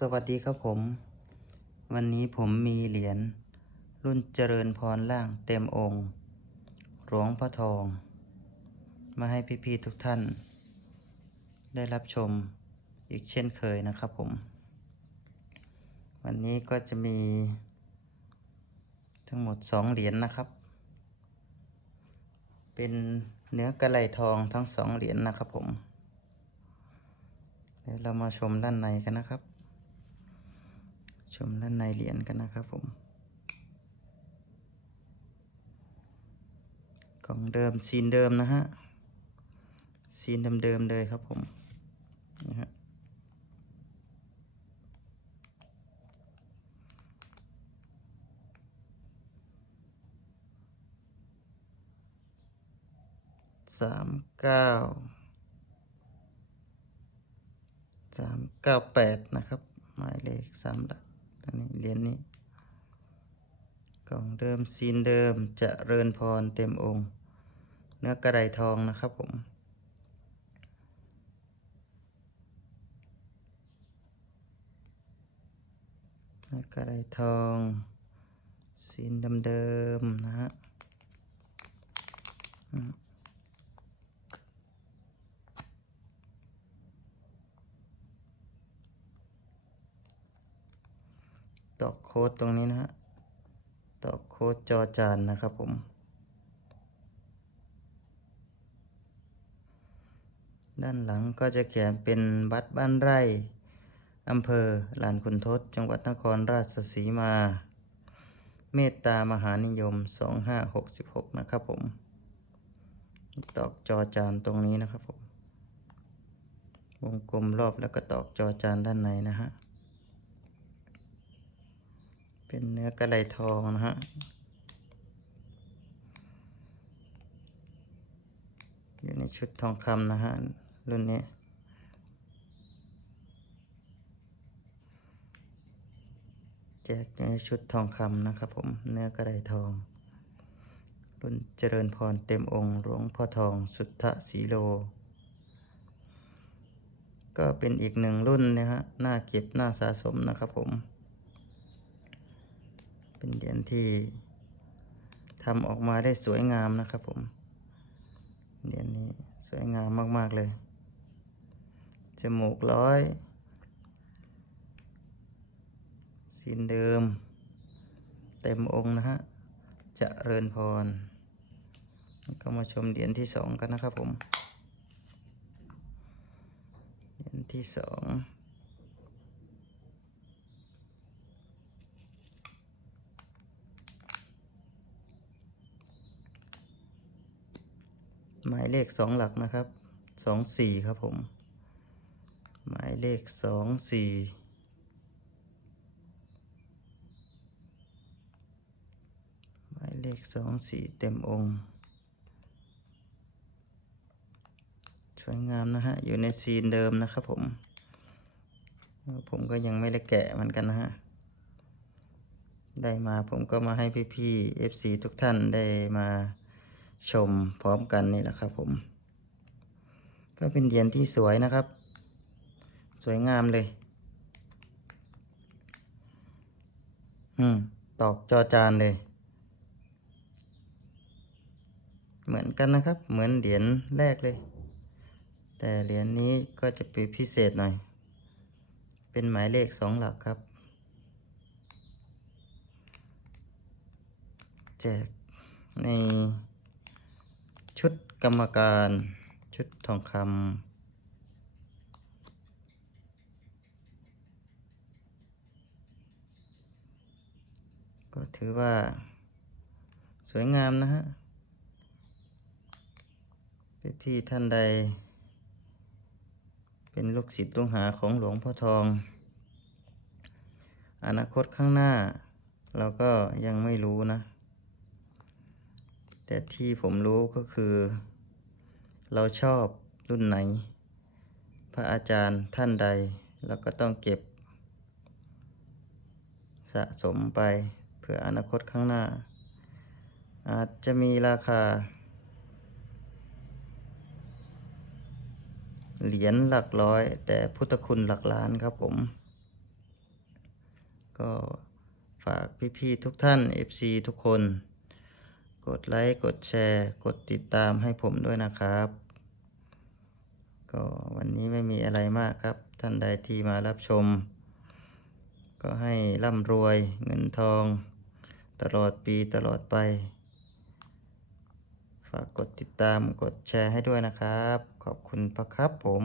สวัสดีครับผม วันนี้ผมมีเหรียญรุ่นเจริญพรล่างเต็มองค์หลวงพ่อทอง มาให้พี่ๆทุกท่าน ได้รับชมอีกเช่นเคยนะครับผม วันนี้ก็จะมี ทั้งหมดสองเหรียญนะครับ เป็นเนื้อกระไหลทองทั้งสองเหรียญนะครับผมเดี๋ยวเรามาชมด้านในกันนะครับ ชมด้านในเหรียญกันนะครับผมกล่องเดิมซีนเดิมนะฮะซีนเดิมๆเลยครับผมนะฮะสามเก้าสามเก้าแปดนะครับ หมายเลขสามหลัก อันนี้เหรียญนี้ กล่องเดิมซีนเดิมจะเริญพรเต็มองค์ เนื้อกระไดทองนะครับผมเนื้อกระไดทองซีนเดิมๆนะฮะ ตอกโค้ดตรงนี้นะฮะตอกโค้ดจอจานนะครับผม ด้านหลังก็จะเขียนเป็นบัตรบ้านไร่อำเภอลานคุณทศ จังหวัดนครราชสีมา เมตตามหานิยม 2566 นะครับผม ตอกจอจานตรงนี้นะครับผม วงกลมรอบแล้วก็ตอกจอจานด้านในนะฮะ เป็นเนื้อกระไดทองนะฮะอยู่ในชุดทองคำนะฮะ รุ่นนี้ แจกอยู่ในชุดทองคำนะครับผม เนื้อกระไดทอง รุ่นเจริญพรเต็มองค์หลวงพ่อทองสุทธสีโล ก็เป็นอีกหนึ่งรุ่นนะฮะ น่าเก็บน่าสะสมนะครับผม เป็นเหรียญที่ทำออกมาได้สวยงามนะครับผม เหรียญนี้สวยงามมาก ๆ เลย จมูกร้อยสีนเดิม เต็มองค์นะฮะจะเริญพร ก็มาชมเหรียญที่สองกันนะครับผม เหรียญที่สอง หมายเลขสองหลักนะครับสองสี่ครับผม หมายเลขสองสี่หมายเลขสองสี่เต็มองค์สวยงามนะฮะ อยู่ในซีนเดิมนะครับผม ผมก็ยังไม่ได้แกะมันกันนะฮะ ได้มาผมก็มาให้พี่ๆ FC ทุกท่านได้มา ชมพร้อมกันนี่แหละครับผม ก็เป็นเหรียญที่สวยนะครับ สวยงามเลย อืม ตอกจอจานเลย เหมือนกันนะครับ เหมือนเหรียญแรกเลย แต่เหรียญนี้ก็จะเป็นพิเศษหน่อย เป็นหมายเลขสองหลักครับ แจกใน ชุดกรรมการชุดทองคำก็ถือว่าสวยงามนะฮะพี่ท่านใด เป็นลูกศิษย์ลูกหาของหลวงพ่อทอง อนาคตข้างหน้า เราก็ยังไม่รู้นะ แต่ที่ผมรู้ก็คือ เราชอบรุ่นไหน พระอาจารย์ท่านใด เราก็ต้องเก็บ สะสมไปเพื่ออนาคตข้างหน้า อาจจะมีราคา เหรียญหลักร้อย แต่พุทธคุณหลักล้านครับผม ก็ฝากพี่ๆทุกท่าน FC ทุกคน กดไลค์กดแชร์ กดติดตามให้ผมด้วยนะครับ ก็วันนี้ไม่มีอะไรมากครับ ท่านใดที่มารับชม ก็ให้ร่ำรวยเงินทอง ตลอดปีตลอดไป ฝากกดติดตามกดแชร์ให้ด้วยนะครับ ขอบคุณพระครับผม